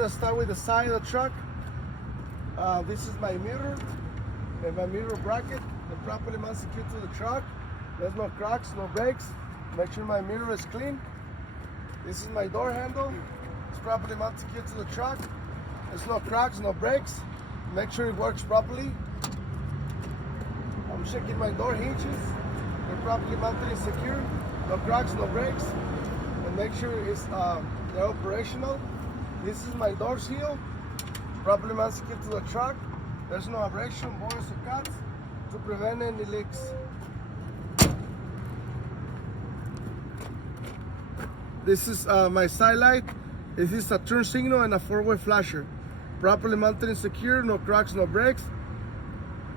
going to start with the side of the truck. This is my mirror and my mirror bracket. They're properly mounted secure to the truck. There's no cracks, no breaks. Make sure my mirror is clean. This is my door handle. It's properly mounted secure to the truck. There's no cracks, no breaks. Make sure it works properly. I'm checking my door hinges. They're properly mounted and secure. No cracks, no breaks. And make sure they're operational. This is my door seal. Properly mounted secure to the truck. There's no abrasion, bores, or cuts to prevent any leaks. This is my side light. This is a turn signal and a four-way flasher. Properly mounted and secure, no cracks, no breaks.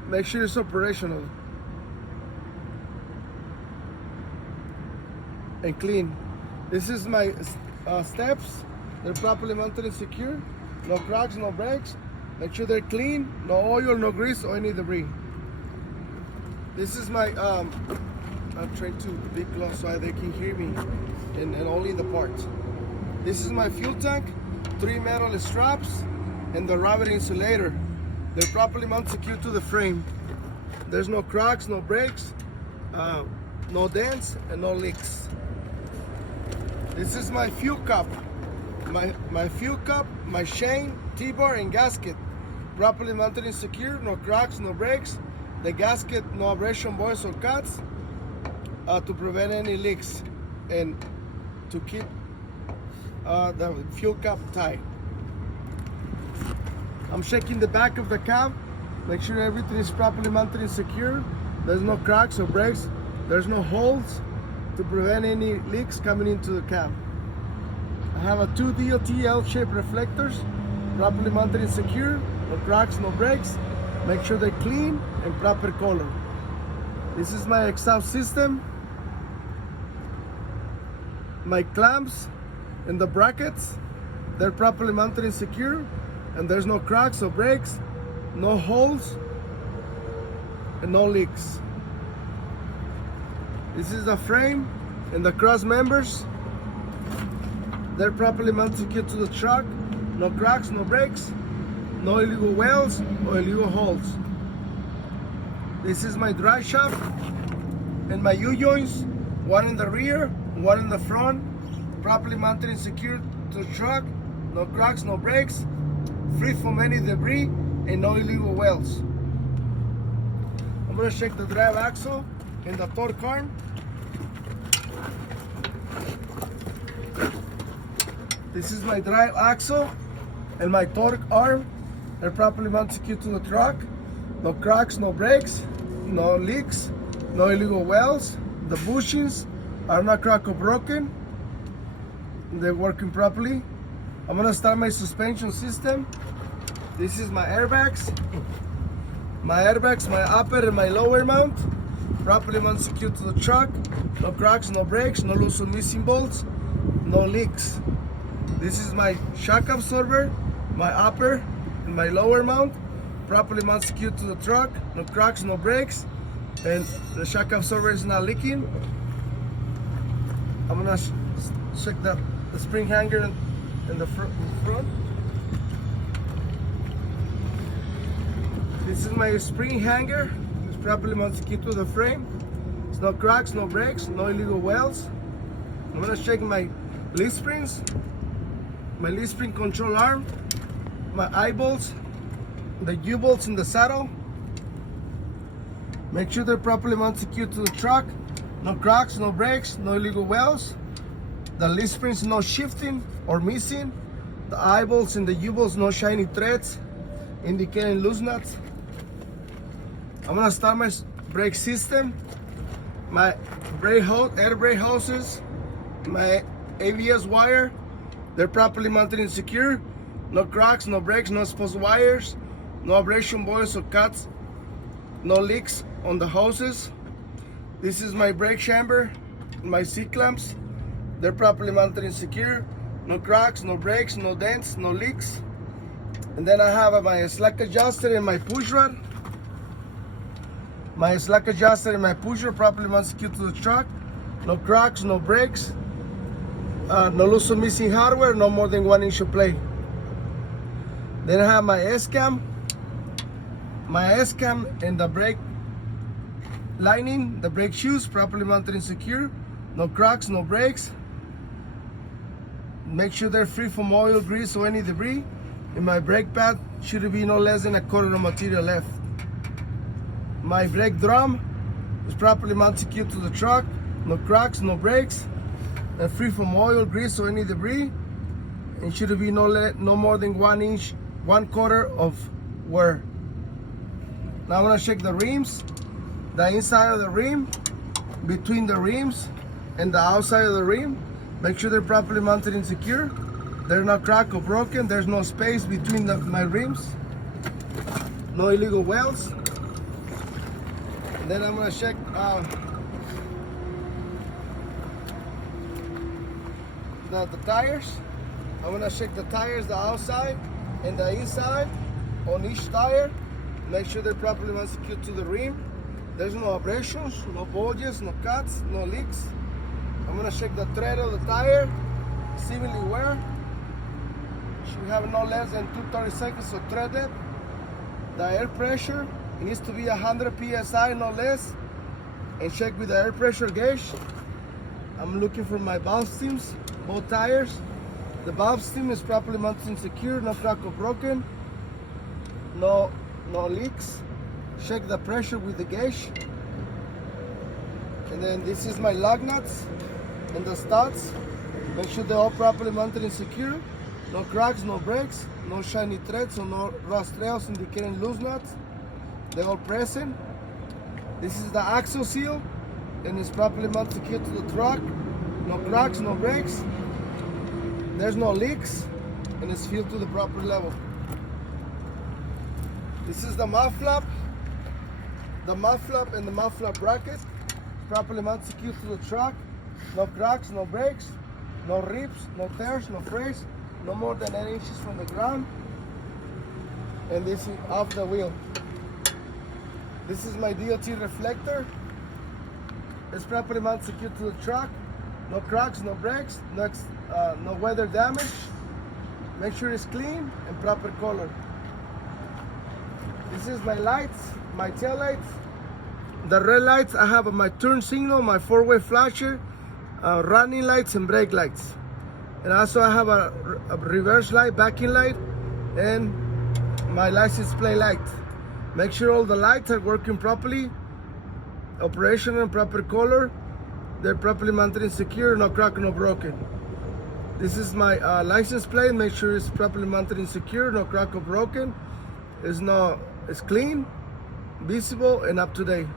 Make sure it's operational and clean. This is my steps. They're properly mounted and secure. No cracks, no breaks. Make sure they're clean. No oil, no grease, or any debris. This is my I'm trying to be close so they can hear me and only the parts. This is my fuel tank, 3 metal straps, and the rubber insulator. They're properly mounted secure to the frame. There's no cracks, no breaks, no dents, and no leaks. This is my fuel cup. My fuel cup, my chain, T-bar, and gasket. Properly mounted and secure, no cracks, no breaks. The gasket, no abrasion, bores, or cuts to prevent any leaks and to keep the fuel cap tight. I'm checking the back of the cab. Make sure everything is properly mounted and secure. There's no cracks or breaks. There's no holes to prevent any leaks coming into the cab. I have a 2 DOT L-shaped reflectors, properly mounted and secure. No cracks, no breaks. Make sure they're clean and proper color. This is my exhaust system. My clamps and the brackets, they're properly mounted and secure, and there's no cracks or breaks, no holes, and no leaks. This is the frame and the cross members. They're properly mounted secure to the truck. No cracks, no breaks, no illegal welds or illegal holes. This is my drive shaft and my U-joints, one in the rear, one in the front, properly mounted and secured to the truck. No cracks, no breaks, free from any debris, and no illegal welds. I'm going to check the drive axle and the torque arm. This is my drive axle and my torque arm. They're properly mounted secure to the truck. No cracks, no breaks, no leaks, no illegal welds. The bushings are not cracked or broken. They're working properly. I'm gonna start my suspension system. This is my airbags. My upper and my lower mount. Properly mounted secure to the truck. No cracks, no breaks, no loose or missing bolts, no leaks. This is my shock absorber, my upper and my lower mount. Properly mounted secure to the truck. No cracks, no breaks, and the shock absorber is not leaking. I'm gonna check the spring hanger in the front. This is my spring hanger. It's properly mounted secure to the frame. There's no cracks, no breaks, no illegal welds. I'm gonna check my leaf springs, my leaf spring control arm, my eye bolts, the U-bolts in the saddle. Make sure they're properly mounted secure to the truck. No cracks, no breaks, no illegal welds. The leaf springs no shifting or missing. The eye bolts and the U-bolts no shiny threads indicating loose nuts. I'm gonna start my brake system, my air brake hoses, my ABS wire. They're properly mounted and secure. No cracks, no breaks, no exposed wires, no abrasion, bores, or cuts, no leaks on the hoses. This is my brake chamber, my C-clamps. They're properly mounted and secure. No cracks, no breaks, no dents, no leaks. And then I have my slack adjuster and my push rod. My slack adjuster and my pusher properly mounted secure to the truck. No cracks, no breaks, no loose or missing hardware, no more than 1 inch of play. Then I have my S-cam. My S-cam and the brake lining, the brake shoes properly mounted and secure. No cracks, no breaks. Make sure they're free from oil, grease, or any debris. In my brake pad should be no less than a quarter of material left. My brake drum is properly mounted secure to the truck. No cracks, no breaks. And free from oil, grease, or any debris. And should be no more than 1 inch, 1/4 of wear. Now I'm gonna check the rims, the inside of the rim, between the rims and the outside of the rim. Make sure they're properly mounted and secure. They're not cracked or broken. There's no space between my rims. No illegal welds. And then I'm gonna check the tires. I'm gonna check the tires, the outside and the inside on each tire. Make sure they're properly mounted secure to the rim. There's no abrasions, no bulges, no cuts, no leaks. I'm gonna check the tread of the tire, seemingly wear. Should have no less than 2/32 of tread depth. The air pressure needs to be 100 psi, no less. And check with the air pressure gauge. I'm looking for my valve steams, both tires. The valve stem is properly mounted and secure, no crack or broken, no leaks. Check the pressure with the gauge. And then this is my lug nuts and the studs. Make sure they're all properly mounted and secure. No cracks, no breaks, no shiny threads or no rust trails indicating loose nuts. They're all present. This is the axle seal and it's properly mounted secure to the truck. No cracks, no breaks. There's no leaks and it's filled to the proper level. This is the mud flap. The mud flap and the mud flap bracket properly mounted secure to the truck. No cracks, no breaks, no rips, no tears, no frays, no more than 8 inches from the ground. And this is off the wheel. This is my DOT reflector. It's properly mounted secure to the truck. No cracks, no breaks, no weather damage. Make sure it's clean and proper color. This is my lights, my tail lights. The red lights, I have my turn signal, my 4-way flasher, running lights and brake lights. And also I have a reverse light, backing light, and my license plate light. Make sure all the lights are working properly, operational and proper color. They're properly mounted and secure, no crack, no broken. This is my license plate. Make sure it's properly mounted and secure, no crack or broken. It's clean, visible, and up to date.